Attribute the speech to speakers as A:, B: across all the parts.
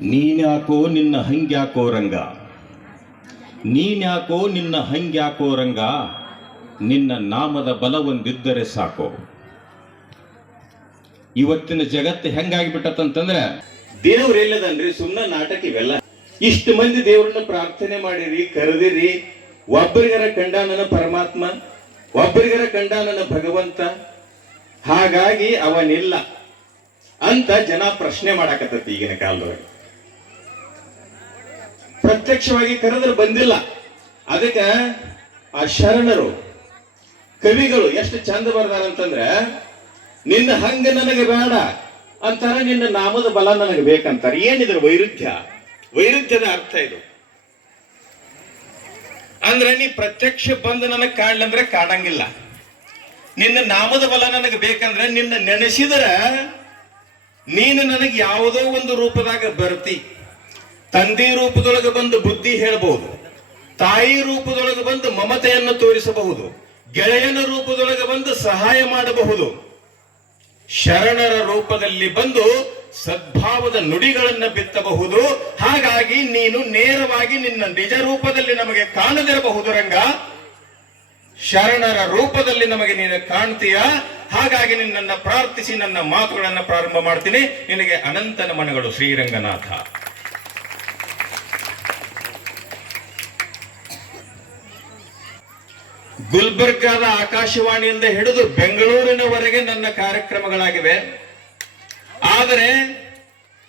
A: ನೀನ್ಯಾಕೋ ನಿನ್ನ ಹಂಗ್ಯಾಕೋ ರಂಗ? ನೀನ್ಯಾಕೋ ನಿನ್ನ ಹಂಗ್ಯಾಕೋ ರಂಗ? ನಿನ್ನ ನಾಮದ ಬಲವೊಂದಿದ್ದರೆ ಸಾಕು. ಇವತ್ತಿನ ಜಗತ್ತು ಹೆಂಗಾಗಿಬಿಟ್ಟತಂತಂದ್ರೆ ದೇವ್ರ ಎಲ್ಲದನ್ರಿ ಸುಮ್ಮನೆ ನಾಟಕ ಇವೆಲ್ಲ. ಇಷ್ಟು ಮಂದಿ ದೇವ್ರನ್ನ ಪ್ರಾರ್ಥನೆ ಮಾಡಿರಿ, ಕರೆದಿರಿ. ಒಬ್ಬರಿಗರ ಕಂಡ ನನ್ನ ಪರಮಾತ್ಮ, ಒಬ್ಬರಿಗರ ಕಂಡ ನನ್ನ ಭಗವಂತ. ಹಾಗಾಗಿ ಅವನಿಲ್ಲ ಅಂತ ಜನ ಪ್ರಶ್ನೆ ಮಾಡಾಕತ್ತತಿ ಈಗಿನ ಕಾಲದೊಳಗೆ. ಪ್ರತ್ಯಕ್ಷವಾಗಿ ಕರೆದ್ರೆ ಬಂದಿಲ್ಲ. ಅದಕ್ಕೆ ಆ ಶರಣರು, ಕವಿಗಳು ಎಷ್ಟು ಚಂದ ಬರ್ದಾರಂತಂದ್ರೆ ನಿನ್ನ ಹಂಗ ನನಗೆ ಬೇಡ ಅಂತಾರ, ನಿನ್ನ ನಾಮದ ಬಲ ನನಗೆ ಬೇಕಂತಾರೆ. ಏನಿದ್ರ ವೈರುಧ್ಯ ವೈರುಧ್ಯದ ಅರ್ಥ ಇದು. ಅಂದ್ರೆ ನೀ ಪ್ರತ್ಯಕ್ಷ ಬಂದು ನನಗೆ ಕಾಣ್ಲಂದ್ರೆ ಕಾಣಂಗಿಲ್ಲ. ನಿನ್ನ ನಾಮದ ಬಲ ನನಗೆ ಬೇಕಂದ್ರೆ ನಿನ್ನ ನೆನೆಸಿದ್ರ ನೀನು ನನಗೆ ಯಾವುದೋ ಒಂದು ರೂಪದಾಗ ಬರ್ತಿ. ತಂದೆ ರೂಪದೊಳಗೆ ಬಂದು ಬುದ್ಧಿ ಹೇಳಬಹುದು ತಾಯಿ ರೂಪದೊಳಗೆ ಬಂದು ಮಮತೆಯನ್ನು ತೋರಿಸಬಹುದು, ಗೆಳೆಯನ ರೂಪದೊಳಗೆ ಬಂದು ಸಹಾಯ ಮಾಡಬಹುದು. ಶರಣರ ರೂಪದಲ್ಲಿ ಬಂದು ಸದ್ಭಾವದ ನುಡಿಗಳನ್ನ ಬಿತ್ತಬಹುದು. ಹಾಗಾಗಿ ನೀನು ನೇರವಾಗಿ ನಿನ್ನ ನಿಜ ರೂಪದಲ್ಲಿ ನಮಗೆ ಕಾಣದಿರಬಹುದು ರಂಗ. ಶರಣರ ರೂಪದಲ್ಲಿ ನಮಗೆ ನೀನು ಕಾಣ್ತೀಯ. ಹಾಗಾಗಿ ನಿನ್ನನ್ನು ಪ್ರಾರ್ಥಿಸಿ ನನ್ನ ಮಾತುಗಳನ್ನು ಪ್ರಾರಂಭ ಮಾಡ್ತೀನಿ. ನಿನಗೆ ಅನಂತ ನಮನಗಳು ಶ್ರೀರಂಗನಾಥ. ಗುಲ್ಬರ್ಗಾದ ಆಕಾಶವಾಣಿಯಿಂದ ಹಿಡಿದು ಬೆಂಗಳೂರಿನವರೆಗೆ ನನ್ನ ಕಾರ್ಯಕ್ರಮಗಳಾಗಿವೆ. ಆದರೆ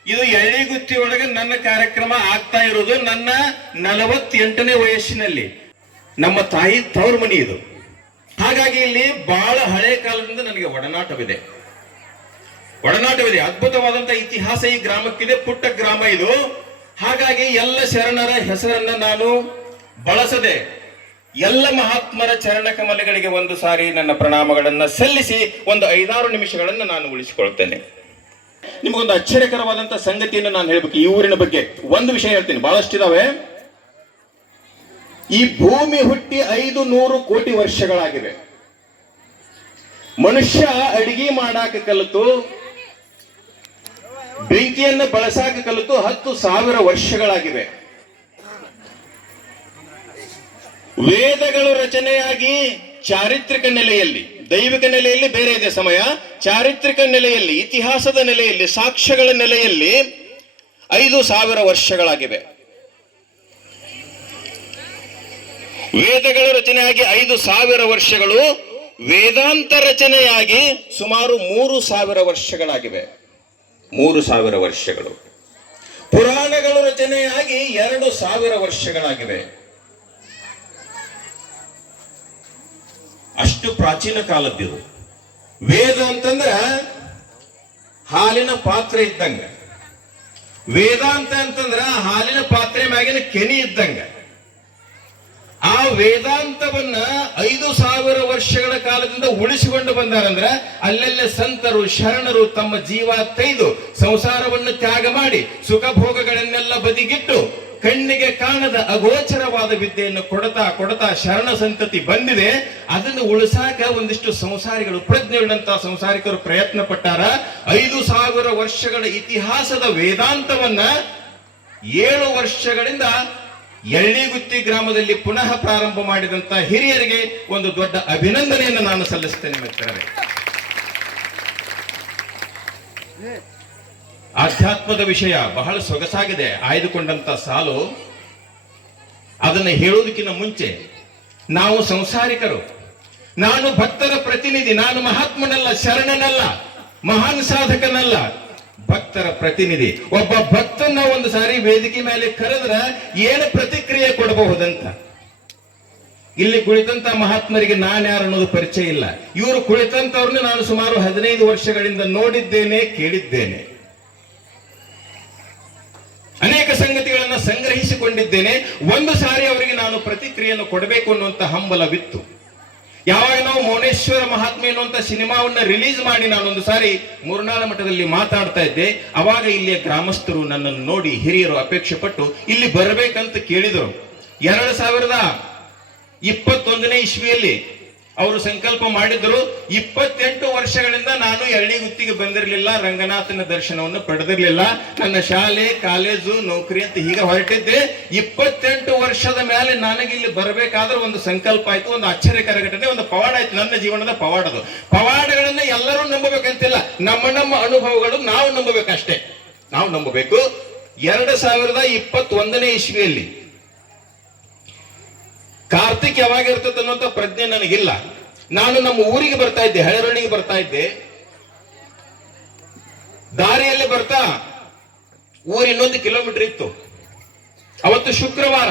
A: ಇದು ಎಳ್ಳಿಗುತ್ತಿ ಒಳಗೆ ನನ್ನ ಕಾರ್ಯಕ್ರಮ ಆಗ್ತಾ ಇರೋದು ನನ್ನ ನಲವತ್ತೆಂಟನೇ ವಯಸ್ಸಿನಲ್ಲಿ. ನಮ್ಮ ತಾಯಿ ತವರು ಮನಿ ಇದು. ಹಾಗಾಗಿ ಇಲ್ಲಿ ಬಹಳ ಹಳೆ ಕಾಲದಿಂದ ನನಗೆ ಒಡನಾಟವಿದೆ. ಒಡನಾಟವಿದೆ, ಅದ್ಭುತವಾದಂತ ಇತಿಹಾಸ ಈ ಗ್ರಾಮಕ್ಕಿದೆ, ಪುಟ್ಟ ಗ್ರಾಮ ಇದು. ಹಾಗಾಗಿ ಎಲ್ಲ ಶರಣರ ಹೆಸರನ್ನ ನಾನು ಬಳಸದೆ ಎಲ್ಲ ಮಹಾತ್ಮರ ಚರಣ ಕಮಲಗಳಿಗೆ ಒಂದು ಸಾರಿ ನನ್ನ ಪ್ರಣಾಮಗಳನ್ನು ಸಲ್ಲಿಸಿ ಒಂದು ಐದಾರು ನಿಮಿಷಗಳನ್ನು ನಾನು ಉಳಿಸಿಕೊಳ್ತೇನೆ. ನಿಮಗೊಂದು ಆಶ್ಚರ್ಯಕರವಾದಂತ ಸಂಗತಿಯನ್ನು ನಾನು ಹೇಳ್ಬೇಕು. ಈ ಊರಿನ ಬಗ್ಗೆ ಒಂದು ವಿಷಯ ಹೇಳ್ತೀನಿ. ಬಹಳಷ್ಟಿದಾವೆ ಈ ಭೂಮಿ ಹುಟ್ಟಿ ಐದು ನೂರು ಕೋಟಿ ವರ್ಷಗಳಾಗಿವೆ. ಮನುಷ್ಯ ಅಡಿಗೆ ಮಾಡಾಕ ಕಲಿತು, ಬೆಂಕಿಯನ್ನು ಬಳಸಾಕ ಕಲಿತು ಹತ್ತು ಸಾವಿರ ವರ್ಷಗಳಾಗಿವೆ. ವೇದಗಳು ರಚನೆಯಾಗಿ ಚಾರಿತ್ರಿಕ ನೆಲೆಯಲ್ಲಿ, ದೈವಿಕ ನೆಲೆಯಲ್ಲಿ ಬೇರೆ ಇದೆ ಸಮಯ. ಚಾರಿತ್ರಿಕ ನೆಲೆಯಲ್ಲಿ, ಇತಿಹಾಸದ ನೆಲೆಯಲ್ಲಿ, ಸಾಕ್ಷ್ಯಗಳ ನೆಲೆಯಲ್ಲಿ ಐದು ಸಾವಿರ ವರ್ಷಗಳಾಗಿವೆ. ವೇದಗಳು ರಚನೆಯಾಗಿ ಐದು ಸಾವಿರ ವರ್ಷಗಳು, ವೇದಾಂತ ರಚನೆಯಾಗಿ ಸುಮಾರು ಮೂರು ಸಾವಿರ ವರ್ಷಗಳಾಗಿವೆ. ಮೂರು ಸಾವಿರ ವರ್ಷಗಳು. ಪುರಾಣಗಳು ರಚನೆಯಾಗಿ ಎರಡು ಸಾವಿರ ವರ್ಷಗಳಾಗಿವೆ. ಅಷ್ಟು ಪ್ರಾಚೀನ ಕಾಲದ್ದಿದು. ವೇದ ಅಂತಂದ್ರ ಹಾಲಿನ ಪಾತ್ರೆ ಇದ್ದಂಗ. ವೇದಾಂತ ಅಂತಂದ್ರ ಹಾಲಿನ ಪಾತ್ರೆ ಮ್ಯಾಗಿನ ಕೆನಿ ಇದ್ದಂಗ. ಆ ವೇದಾಂತವನ್ನ ಐದು ಸಾವಿರ ವರ್ಷಗಳ ಕಾಲದಿಂದ ಉಳಿಸಿಕೊಂಡು ಬಂದಾರಂದ್ರೆ ಅಲ್ಲೆಲ್ಲ ಸಂತರು, ಶರಣರು ತಮ್ಮ ಜೀವ ತೈದು ಸಂಸಾರವನ್ನು ತ್ಯಾಗ ಮಾಡಿ ಸುಖ ಭೋಗಗಳನ್ನೆಲ್ಲ ಬದಿಗಿಟ್ಟು ಕಣ್ಣಿಗೆ ಕಾಣದ ಅಗೋಚರವಾದ ವಿದ್ಯೆಯನ್ನು ಕೊಡತಾ ಕೊಡತಾ ಶರಣ ಸಂತತಿ ಬಂದಿದೆ. ಅದನ್ನು ಉಳಿಸಾಕ ಒಂದಿಷ್ಟು ಸಂಸಾರಿಗಳು ಪ್ರಜ್ಞೆಯುಳ್ಳಂತ ಸಂಸಾರಿಕರು ಪ್ರಯತ್ನ ಪಟ್ಟಾರ. ಐದು ಸಾವಿರ ವರ್ಷಗಳ ಇತಿಹಾಸದ ವೇದಾಂತವನ್ನ ಏಳು ವರ್ಷಗಳಿಂದ ಎಳ್ಳಿಗುತ್ತಿ ಗ್ರಾಮದಲ್ಲಿ ಪುನಃ ಪ್ರಾರಂಭ ಮಾಡಿದಂತ ಹಿರಿಯರಿಗೆ ಒಂದು ದೊಡ್ಡ ಅಭಿನಂದನೆಯನ್ನು ನಾನು ಸಲ್ಲಿಸ್ತೇನೆ ಮಿತ್ರರೇ. ಆಧ್ಯಾತ್ಮದ ವಿಷಯ ಬಹಳ ಸೊಗಸಾಗಿದೆ. ಆಯ್ದುಕೊಂಡಂತ ಸಾಲು ಅದನ್ನು ಹೇಳೋದಕ್ಕಿಂತ ಮುಂಚೆ ನಾವು ಸಂಸಾರಿಕರು. ನಾನು ಭಕ್ತರ ಪ್ರತಿನಿಧಿ, ನಾನು ಮಹಾತ್ಮನಲ್ಲ, ಶರಣನಲ್ಲ, ಮಹಾನ್ ಸಾಧಕನಲ್ಲ ಭಕ್ತರ ಪ್ರತಿನಿಧಿ. ಒಬ್ಬ ಭಕ್ತನ ಒಂದು ಸಾರಿ ವೇದಿಕೆ ಮೇಲೆ ಕರೆದ್ರ ಏನು ಪ್ರತಿಕ್ರಿಯೆ ಕೊಡಬಹುದಂತ? ಇಲ್ಲಿ ಕುಳಿತಂತ ಮಹಾತ್ಮರಿಗೆ ನಾನು ಯಾರು ಅನ್ನೋದು ಪರಿಚಯ ಇಲ್ಲ. ಇವರು ಕುಳಿತಂತವ್ರನ್ನ ನಾನು ಸುಮಾರು ಹದಿನೈದು ವರ್ಷಗಳಿಂದ ನೋಡಿದ್ದೇನೆ, ಕೇಳಿದ್ದೇನೆ. ಅನೇಕ ಸಂಗತಿಗಳನ್ನು ಸಂಗ್ರಹಿಸಿಕೊಂಡಿದ್ದೇನೆ. ಒಂದು ಸಾರಿ ಅವರಿಗೆ ನಾನು ಪ್ರತಿಕ್ರಿಯೆಯನ್ನು ಕೊಡಬೇಕು ಅನ್ನುವಂತ ಹಂಬಲವಿತ್ತು. ಯಾವಾಗ ನಾವು ಮೌನೇಶ್ವರ ಮಹಾತ್ಮೆ ಅನ್ನುವಂತ ಸಿನಿಮಾವನ್ನ ರಿಲೀಸ್ ಮಾಡಿ ನಾನೊಂದು ಸಾರಿ ಮುರುನಾಳ ಮಠದಲ್ಲಿ ಮಾತಾಡ್ತಾ ಇದ್ದೆ. ಅವಾಗ ಇಲ್ಲಿಯ ಗ್ರಾಮಸ್ಥರು ನನ್ನನ್ನು ನೋಡಿ ಹಿರಿಯರು ಅಪೇಕ್ಷೆ ಪಟ್ಟು ಇಲ್ಲಿ ಬರಬೇಕಂತ ಕೇಳಿದರು. ಎರಡು ಸಾವಿರದ ಇಪ್ಪತ್ತೊಂದನೇ ಇಸ್ವಿಯಲ್ಲಿ ಅವರು ಸಂಕಲ್ಪ ಮಾಡಿದ್ರು. ಇಪ್ಪತ್ತೆಂಟು ವರ್ಷಗಳಿಂದ ನಾನು ಎಳ್ಳಿಗುತ್ತಿಗೆ ಬಂದಿರಲಿಲ್ಲ. ರಂಗನಾಥನ ದರ್ಶನವನ್ನು ಪಡೆದಿರಲಿಲ್ಲ. ನನ್ನ ಶಾಲೆ, ಕಾಲೇಜು, ನೌಕರಿ ಅಂತ ಹೀಗೆ ಹೊರಟಿದ್ದೆ. ಇಪ್ಪತ್ತೆಂಟು ವರ್ಷದ ಮೇಲೆ ನನಗೆ ಇಲ್ಲಿ ಬರಬೇಕಾದ್ರೆ ಒಂದು ಸಂಕಲ್ಪ ಆಯ್ತು, ಒಂದು ಆಶ್ಚರ್ಯಕರ ಘಟನೆ, ಒಂದು ಪವಾಡ ಆಯ್ತು ನನ್ನ ಜೀವನದ ಪವಾಡದು. ಪವಾಡಗಳನ್ನ ಎಲ್ಲರೂ ನಂಬಬೇಕಂತಿಲ್ಲ. ನಮ್ಮ ನಮ್ಮ ಅನುಭವಗಳು ನಾವು ನಂಬಬೇಕಷ್ಟೇ. ನಾವು ನಂಬಬೇಕು. ಎರಡು ಸಾವಿರದ ಇಪ್ಪತ್ತೊಂದನೇ ಇಸ್ವಿಯಲ್ಲಿ ಕಾರ್ತಿಕ್ ಯಾವಾಗ ಇರ್ತದೆ ಅನ್ನೋಂಥ ಪ್ರಜ್ಞೆ ನನಗಿಲ್ಲ. ನಾನು ನಮ್ಮ ಊರಿಗೆ ಬರ್ತಾ ಇದ್ದೆ ಹಳೆರಣಿಗೆ ಬರ್ತಾ ಇದ್ದೆ. ದಾರಿಯಲ್ಲಿ ಬರ್ತಾ ಊರು ಇನ್ನೊಂದು ಕಿಲೋಮೀಟರ್ ಇತ್ತು. ಅವತ್ತು ಶುಕ್ರವಾರ.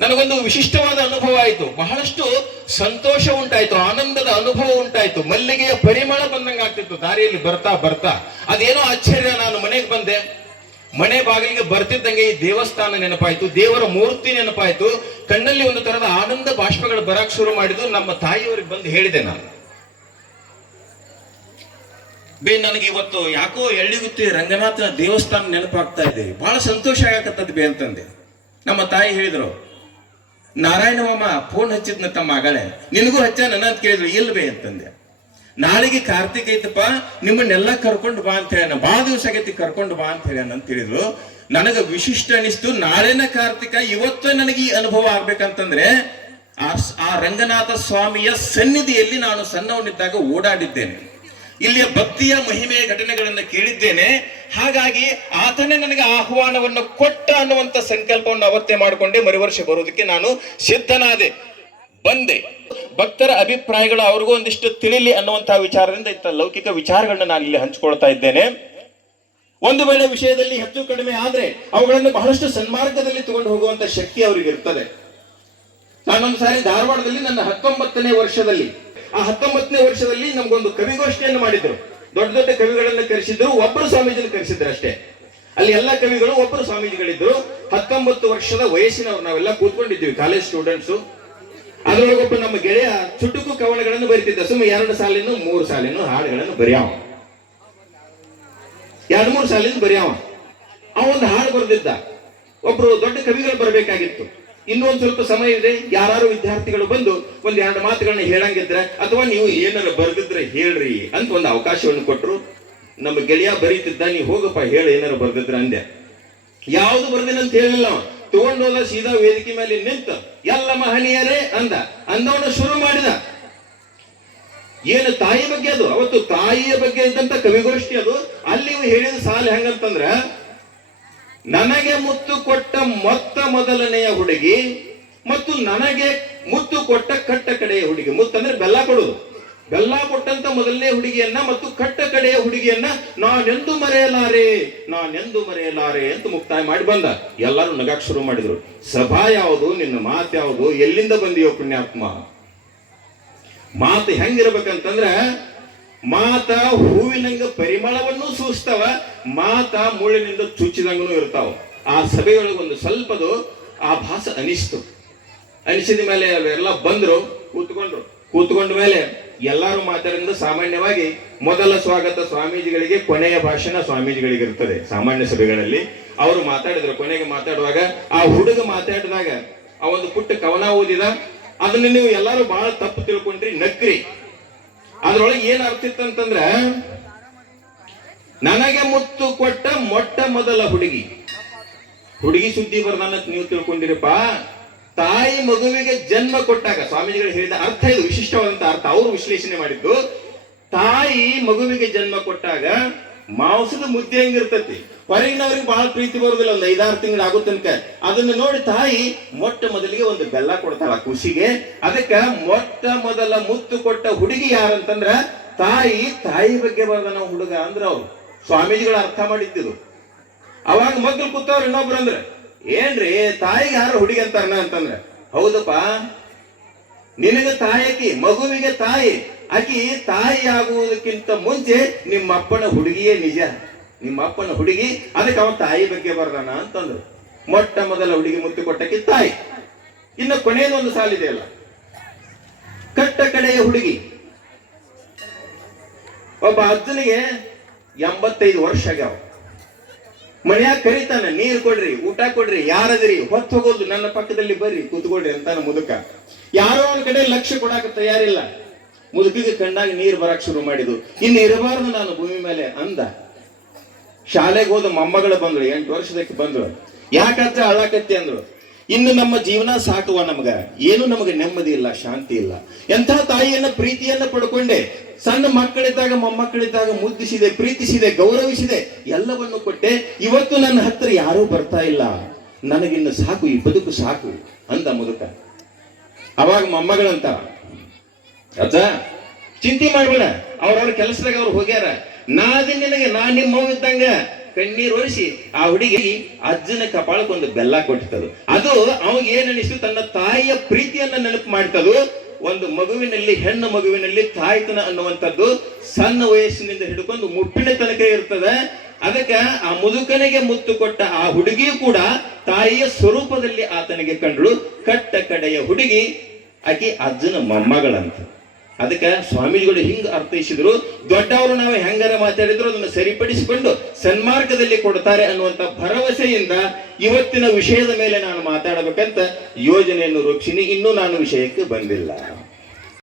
A: ನನಗೊಂದು ವಿಶಿಷ್ಟವಾದ ಅನುಭವ ಆಯಿತು. ಬಹಳಷ್ಟು ಸಂತೋಷ ಉಂಟಾಯಿತು, ಆನಂದದ ಅನುಭವ ಉಂಟಾಯಿತು. ಮಲ್ಲಿಗೆಯ ಪರಿಮಳ ಬಂದಂಗೆ ಆಗ್ತಿತ್ತು ದಾರಿಯಲ್ಲಿ ಬರ್ತಾ ಬರ್ತಾ. ಅದೇನೋ ಆಶ್ಚರ್ಯ, ನಾನು ಮನೆಗೆ ಬಂದೆ. ಮನೆ ಬಾಗಿಲಿಗೆ ಬರ್ತಿದ್ದಂಗೆ ಈ ದೇವಸ್ಥಾನ ನೆನಪಾಯ್ತು, ದೇವರ ಮೂರ್ತಿ ನೆನಪಾಯ್ತು, ಕಣ್ಣಲ್ಲಿ ಒಂದು ತರದ ಆನಂದ ಬಾಷ್ಪಗಳು ಬರಕ್ ಶುರು ಮಾಡಿದ್ದು ನಮ್ಮ ತಾಯಿಯವರಿಗೆ ಬಂದು ಹೇಳಿದೆ ನಾನು. ಬೇ, ನನಗೆ ಇವತ್ತು ಯಾಕೋ ಎಳ್ಳಿಗುತ್ತಿ ರಂಗನಾಥನ ದೇವಸ್ಥಾನ ನೆನಪಾಗ್ತಾ ಇದೆ. ಬಹಳ ಸಂತೋಷ ಆಗಕತ್ತದ ಬೇ ಅಂತಂದೆ. ನಮ್ಮ ತಾಯಿ ಹೇಳಿದ್ರು ನಾರಾಯಣ ಮಾಮ ಫೋನ್ ಹಚ್ಚಿದ್ನ ತಮ್ಮ ಮಗಳೇ. ನಿನಗೂ ಹಚ್ಚ ನನ್ನ ಅಂತ ಕೇಳಿದ್ರು ಇಲ್ವೇ ಅಂತಂದೆ. ನಾಳೆಗೆ ಕಾರ್ತಿಕ್ ಐತಪ್ಪ, ನಿಮ್ಮನ್ನೆಲ್ಲ ಕರ್ಕೊಂಡು ಬಾ ಅಂತ ಹೇಳ ಬಾ ದಿವಸ ಆಗೈತಿ ಕರ್ಕೊಂಡು ಬಾ ಅಂತ ಹೇಳ ಅಂತ ಹೇಳಿದ್ರು. ನನಗ ವಿಶಿಷ್ಟ ಅನಿಸ್ತು, ನಾಳೆನ ಕಾರ್ತಿಕ, ಇವತ್ತು ನನಗೆ ಈ ಅನುಭವ ಆಗ್ಬೇಕಂತಂದ್ರೆ, ಆ ರಂಗನಾಥ ಸ್ವಾಮಿಯ ಸನ್ನಿಧಿಯಲ್ಲಿ ನಾನು ಸಣ್ಣವನಿದ್ದಾಗ ಓಡಾಡಿದ್ದೇನೆ. ಇಲ್ಲಿಯ ಭಕ್ತಿಯ ಮಹಿಮೆಯ ಘಟನೆಗಳನ್ನು ಕೇಳಿದ್ದೇನೆ. ಹಾಗಾಗಿ ಆತನೇ ನನಗೆ ಆಹ್ವಾನವನ್ನು ಕೊಟ್ಟ ಅನ್ನುವಂತ ಸಂಕಲ್ಪವನ್ನು ಅವತ್ತೇ ಮಾಡಿಕೊಂಡೆ. ಮರು ವರ್ಷ ಬರೋದಕ್ಕೆ ನಾನು ಸಿದ್ಧನಾದೆ. ಬಂದೆ. ಭಕ್ತರ ಅಭಿಪ್ರಾಯಗಳು ಅವ್ರಿಗೂ ಒಂದಿಷ್ಟು ತಿಳಿಲಿ ಅನ್ನುವಂತಹ ವಿಚಾರದಿಂದ ಇಂಥ ಲೌಕಿಕ ವಿಚಾರಗಳನ್ನ ನಾನು ಇಲ್ಲಿ ಹಂಚಿಕೊಳ್ತಾ ಇದ್ದೇನೆ. ಒಂದು ವೇಳೆ ವಿಷಯದಲ್ಲಿ ಹೆಚ್ಚು ಕಡಿಮೆ ಆದ್ರೆ ಅವುಗಳನ್ನು ಬಹಳಷ್ಟು ಸನ್ಮಾರ್ಗದಲ್ಲಿ ತಗೊಂಡು ಹೋಗುವಂತ ಶಕ್ತಿ ಅವರಿಗೆ ಇರ್ತದೆ. ನಾನೊಂದು ಸಾರಿ ಧಾರವಾಡದಲ್ಲಿ ನನ್ನ ಹತ್ತೊಂಬತ್ತನೇ ವರ್ಷದಲ್ಲಿ, ಆ ಹತ್ತೊಂಬತ್ತನೇ ವರ್ಷದಲ್ಲಿ ನಮ್ಗೊಂದು ಕವಿಗೋಷ್ಠಿಯನ್ನು ಮಾಡಿದ್ರು. ದೊಡ್ಡ ದೊಡ್ಡ ಕವಿಗಳನ್ನ ಕರೆಸಿದ್ರು, ಒಬ್ಬರು ಸ್ವಾಮೀಜಿನ ಕರೆಸಿದ್ರು ಅಷ್ಟೇ. ಅಲ್ಲಿ ಎಲ್ಲ ಕವಿಗಳು ಒಬ್ಬರು ಸ್ವಾಮೀಜಿಗಳಿದ್ರು. ಹತ್ತೊಂಬತ್ತು ವರ್ಷದ ವಯಸ್ಸಿನವ್ರು ನಾವೆಲ್ಲ ಕೂತ್ಕೊಂಡಿದ್ದೀವಿ, ಕಾಲೇಜ್ ಸ್ಟೂಡೆಂಟ್ಸ್. ಅದ್ರೊಳಗೊಬ್ಬ ನಮ್ಮ ಗೆಳೆಯ ಚುಟುಕು ಕವನಗಳನ್ನು ಬರೀತಿದ್ದ. ಸುಮ್ಮ ಎರಡು ಸಾಲಿನ ಮೂರು ಸಾಲಿನ ಹಾಡುಗಳನ್ನು ಬರೆಯವ. ಎರಡು ಮೂರು ಸಾಲಿನ ಬರೆಯಾವ. ಅವ ಹಾಡು ಬರೆದಿದ್ದ. ಒಬ್ರು ದೊಡ್ಡ ಕವಿಗಳು ಬರಬೇಕಾಗಿತ್ತು. ಇನ್ನೊಂದು ಸ್ವಲ್ಪ ಸಮಯ ಇದೆ. ಯಾರು ವಿದ್ಯಾರ್ಥಿಗಳು ಬಂದು ಒಂದ್ ಎರಡು ಮಾತುಗಳನ್ನ ಹೇಳಂಗಿದ್ರೆ ಅಥವಾ ನೀವು ಏನಾರ ಬರೆದಿದ್ರೆ ಹೇಳ್ರಿ ಅಂತ ಒಂದು ಅವಕಾಶವನ್ನು ಕೊಟ್ಟರು ನಮ್ಮ ಗೆಳೆಯ ಬರೀತಿದ್ದ ನೀವು ಹೋಗಪ್ಪ, ಹೇಳಿ, ಏನಾರ ಬರ್ದಿದ್ರೆ ಅಂದೆ. ಯಾವುದು ಬರ್ದಿನ ಅಂತ ಹೇಳಿಲ್ಲ ಅವ ತಗೊಂಡೋದ ಸೀದಾ ವೇದಿಕೆ ಮೇಲೆ ನಿಂತ, ಎಲ್ಲ ಮಹನೀಯರೇ ಅಂದ. ಅಂದವನು ಶುರು ಮಾಡಿದ. ಏನು ತಾಯಿ ಬಗ್ಗೆ ಅದು? ಅವತ್ತು ತಾಯಿಯ ಬಗ್ಗೆ ಇದ್ದಂತ ಕವಿಗೋಷ್ಠಿ ಅದು. ಅಲ್ಲಿ ಹೇಳಿದ ಸಾಲ ಹೆಂಗಂತಂದ್ರ, ನನಗೆ ಮುತ್ತು ಕೊಟ್ಟ ಮೊತ್ತ ಮೊದಲನೆಯ ಹುಡುಗಿ ಮತ್ತು ನನಗೆ ಮುತ್ತು ಕೊಟ್ಟ ಕಟ್ಟ ಕಡೆಯ ಹುಡುಗಿ. ಮುತ್ತಂದ್ರೆ ಬೆಲ್ಲ ಕೊಡುದು. ಬೆಲ್ಲ ಕೊಟ್ಟಂತ ಮೊದಲನೇ ಹುಡುಗಿಯನ್ನ ಮತ್ತು ಕಟ್ಟ ಕಡೆಯ ಹುಡುಗಿಯನ್ನ ನಾನೆಂದು ಮರೆಯಲಾರೆ ನಾನೆಂದು ಮರೆಯಲಾರೆ ಅಂತ ಮುಕ್ತಾಯ ಮಾಡಿ ಬಂದ. ಎಲ್ಲರೂ ನಗಾಕ್ ಶುರು ಮಾಡಿದ್ರು. ಸಭಾ ಯಾವುದು, ನಿನ್ನ ಮಾತು ಯಾವುದು, ಎಲ್ಲಿಂದ ಬಂದಿಯೋ ಪುಣ್ಯಾತ್ಮ? ಮಾತು ಹೆಂಗಿರ್ಬೇಕಂತಂದ್ರ, ಮಾತ ಹೂವಿನಂಗ ಪರಿಮಳವನ್ನು ಸೂಸ್ತವ ಮಾತ ಮುಳ್ಳಿನಿಂದ ಚುಚ್ಚಿದಂಗನು ಇರ್ತಾವ. ಆ ಸಭೆಯೊಳಗೆ ಒಂದು ಸ್ವಲ್ಪದು ಆ ಭಾಷೆ ಅನಿಸ್ತು. ಅನಿಸಿದ ಮೇಲೆ ಅವೆಲ್ಲ ಬಂದ್ರು, ಕೂತ್ಕೊಂಡ್ರು. ಕೂತ್ಕೊಂಡ ಮೇಲೆ ಎಲ್ಲರೂ ಮಾತಾಡಿದ ಸಾಮಾನ್ಯವಾಗಿ ಮೊದಲ ಸ್ವಾಗತ ಸ್ವಾಮೀಜಿಗಳಿಗೆ, ಕೊನೆಯ ಭಾಷಣ ಸ್ವಾಮೀಜಿಗಳಿಗೆ ಇರ್ತದೆ ಸಾಮಾನ್ಯ ಸಭೆಗಳಲ್ಲಿ. ಅವರು ಮಾತಾಡಿದ್ರು, ಕೊನೆಗೆ ಮಾತಾಡುವಾಗ ಆ ಹುಡುಗ ಮಾತಾಡಿದಾಗ ಆ ಒಂದು ಪುಟ್ಟ ಕವನ ಓದಿದ. ಅದನ್ನ ನೀವು ಎಲ್ಲರೂ ಬಹಳ ತಪ್ಪು ತಿಳ್ಕೊಂಡ್ರಿ, ನಕ್ರಿ. ಅದ್ರೊಳಗೆ ಏನ್ ಅರ್ಥ ಇತ್ತಂತಂದ್ರ, ನನಗೆ ಮುತ್ತು ಕೊಟ್ಟ ಮೊಟ್ಟ ಮೊದಲ ಹುಡುಗಿ. ಹುಡುಗಿ ಸುದ್ದಿ ಬರ್ದಾನಂತ ನೀವು ತಿಳ್ಕೊಂಡಿರಪ್ಪ. ತಾಯಿ ಮಗುವಿಗೆ ಜನ್ಮ ಕೊಟ್ಟಾಗ, ಸ್ವಾಮೀಜಿಗಳು ಹೇಳಿದ ಅರ್ಥ ಇದು ವಿಶಿಷ್ಟವಾದಂತ ಅರ್ಥ. ಅವರು ವಿಶ್ಲೇಷಣೆ ಮಾಡಿದ್ದು, ತಾಯಿ ಮಗುವಿಗೆ ಜನ್ಮ ಕೊಟ್ಟಾಗ ಮಾಂಸದ ಮುದ್ದೆ ಹೆಂಗಿರ್ತತಿ? ಹೊರಗಿನವ್ರಿಗೆ ಬಹಳ ಪ್ರೀತಿ ಬರುದಿಲ್ಲ, ಒಂದು ಐದಾರು ತಿಂಗಳು ಆಗೋ ತನಕ. ಅದನ್ನ ನೋಡಿ ತಾಯಿ ಮೊಟ್ಟ ಮೊದಲಿಗೆ ಒಂದು ಬೆಲ್ಲ ಕೊಡ್ತಾಳ ಖುಷಿಗೆ ಅದಕ್ಕ ಮೊಟ್ಟ ಮೊದಲ ಮುತ್ತು ಕೊಟ್ಟ ಹುಡುಗಿ ಯಾರಂತಂದ್ರ, ತಾಯಿ ತಾಯಿ ಬಗ್ಗೆ ಬರ್ದನ ಹುಡುಗ ಅಂದ್ರ ಅವ್ರು. ಸ್ವಾಮೀಜಿಗಳು ಅರ್ಥ ಮಾಡಿದ್ದಿರು ಅವಾಗ ಮೊದಲು ಕೂತವ್ರು ಇನ್ನೊಬ್ರು ಅಂದ್ರ ಏನ್ರಿ, ತಾಯಿಗೆ ಯಾರು ಹುಡುಗಿ ಅಂತಾರನ ಅಂತಂದ್ರೆ? ಹೌದಪ್ಪ. ನಿನಗೆ ತಾಯಕಿ ಮಗುವಿಗೆ ತಾಯಿ. ಆಕಿ ತಾಯಿ ಆಗುವುದಕ್ಕಿಂತ ಮುಂಚೆ ನಿಮ್ಮ ಅಪ್ಪನ ಹುಡುಗಿಯೇ ನಿಜ. ನಿಮ್ಮ ಅಪ್ಪನ ಹುಡುಗಿ, ಅದಕ್ಕೆ ಅವನ ತಾಯಿ ಬಗ್ಗೆ ಬರ್ದಾನ ಅಂತಂದ್ರು. ಮೊಟ್ಟ ಮೊದಲ ಹುಡುಗಿ ಮುತ್ತು ಕೊಟ್ಟಕ್ಕೆ ತಾಯಿ. ಇನ್ನು ಕೊನೆಯದೊಂದು ಸಾಲಿದೆ ಅಲ್ಲ. ಕಟ್ಟ ಕಡೆಯ ಹುಡುಗಿ. ಒಬ್ಬ ಅಜ್ಜನಿಗೆ ಎಂಬತ್ತೈದು ವರ್ಷ ಆಗ್ಯಾವ. ಮನ್ಯಾಗ ಕರಿತಾನ, ನೀರ್ ಕೊಡ್ರಿ, ಊಟ ಕೊಡ್ರಿ, ಯಾರದ್ರಿ ಹೊತ್ತು ಹೋಗೋದು ನನ್ನ ಪಕ್ಕದಲ್ಲಿ ಬರ್ರಿ ಕೂತ್ಕೊಡ್ರಿ ಅಂತಾನ ಮುದುಕ. ಯಾರೋ ಒಂದ್ ಕಡೆ ಲಕ್ಷ್ಯ ಕೊಡಾಕ ತಯಾರಿಲ್ಲ. ಮುದುಕಿಗೆ ಕಂಡಾಗ ನೀರು ಬರಕ್ ಶುರು ಮಾಡಿದು ಇನ್ನು ಇರಬಾರ್ದು ನಾನು ಭೂಮಿ ಮೇಲೆ ಅಂದ. ಶಾಲೆಗೆ ಹೋದ ಮೊಮ್ಮಗಳು ಬಂದ್ರು, ಎಂಟು ವರ್ಷದಕ್ಕೆ ಬಂದ್ರು. ಯಾಕಂತ ಅಳಾಕತ್ತಿ ಅಂದ್ರು. ಇನ್ನು ನಮ್ಮ ಜೀವನ ಸಾಕುವ ನಮಗ. ಏನು ನಮಗೆ ನೆಮ್ಮದಿ ಇಲ್ಲ, ಶಾಂತಿ ಇಲ್ಲ. ಎಂಥ ತಾಯಿಯನ್ನ ಪ್ರೀತಿಯನ್ನ ಪಡ್ಕೊಂಡೆ, ಸಣ್ಣ ಮಕ್ಕಳಿದ್ದಾಗ ಮೊಮ್ಮಕ್ಕಳಿದ್ದಾಗ ಮುದ್ದಿಸಿದೆ, ಪ್ರೀತಿಸಿದೆ, ಗೌರವಿಸಿದೆ, ಎಲ್ಲವನ್ನು ಕೊಟ್ಟೆ. ಇವತ್ತು ನನ್ನ ಹತ್ತಿರ ಯಾರೂ ಬರ್ತಾ ಇಲ್ಲ. ನನಗಿನ್ನು ಸಾಕು, ಈ ಬದುಕು ಸಾಕು ಅಂದ ಮುದುಕ. ಅವಾಗ ಮೊಮ್ಮಗಳಂತ, ಅಜ್ಜ, ಚಿಂತೆ ಮಾಡ್ಬೇಡ. ಅವ್ರವ್ರ ಕೆಲಸದಾಗ ಅವ್ರು ಹೋಗ್ಯಾರ. ನಾದಿ ನಿನಗೆ ನಾ ನಿಮ್ಮ ಮಗು ಇದ್ದಂಗ ಕಣ್ಣೀರ್ ಒರೆಸಿ ಆ ಹುಡುಗಿ ಅಜ್ಜನ ಕಪಾಳಕ್ಕೊಂದು ಬೆಲ್ಲ ಕೊಟ್ಟಿತ್ತು ಅದು ಅವಾಗ ಏನಿಸ್ತು ತನ್ನ ತಾಯಿಯ ಪ್ರೀತಿಯನ್ನ ನೆನಪು ಮಾಡ್ತದು. ಒಂದು ಮಗುವಿನಲ್ಲಿ, ಹೆಣ್ಣು ಮಗುವಿನಲ್ಲಿ ತಾಯ್ತನ ಅನ್ನುವಂಥದ್ದು ಸಣ್ಣ ವಯಸ್ಸಿನಿಂದ ಹಿಡ್ಕೊಂಡು ಮುಪ್ಪಿನ ತನಕ ಇರ್ತದೆ. ಅದಕ್ಕೆ ಆ ಮುದುಕನಿಗೆ ಮುತ್ತು ಕೊಟ್ಟ ಆ ಹುಡುಗಿ ಕೂಡ ತಾಯಿಯ ಸ್ವರೂಪದಲ್ಲಿ ಆತನಿಗೆ ಕಂಡಳು. ಕಟ್ಟ ಕಡೆಯ ಹುಡುಗಿ ಆಕಿ ಅಜ್ಜನ ಮೊಮ್ಮಗಳಂತ. ಅದಕ್ಕೆ ಸ್ವಾಮೀಜಿಗಳು ಹಿಂಗೆ ಅರ್ಥೈಸಿದ್ರು, ದೊಡ್ಡವರು ನಾವು ಹೆಂಗಾರ ಮಾತಾಡಿದ್ರು, ಅದನ್ನು ಸರಿಪಡಿಸಿಕೊಂಡು ಸನ್ಮಾರ್ಗದಲ್ಲಿ ಕೊಡ್ತಾರೆ ಅನ್ನುವಂತ ಭರವಸೆಯಿಂದ ಇವತ್ತಿನ ವಿಷಯದ ಮೇಲೆ ನಾನು ಮಾತಾಡಬೇಕಂತ ಯೋಜನೆಯನ್ನು ರೂಪಿಸಿನಿ. ಇನ್ನೂ ನಾನು ವಿಷಯಕ್ಕೆ ಬಂದಿಲ್ಲ.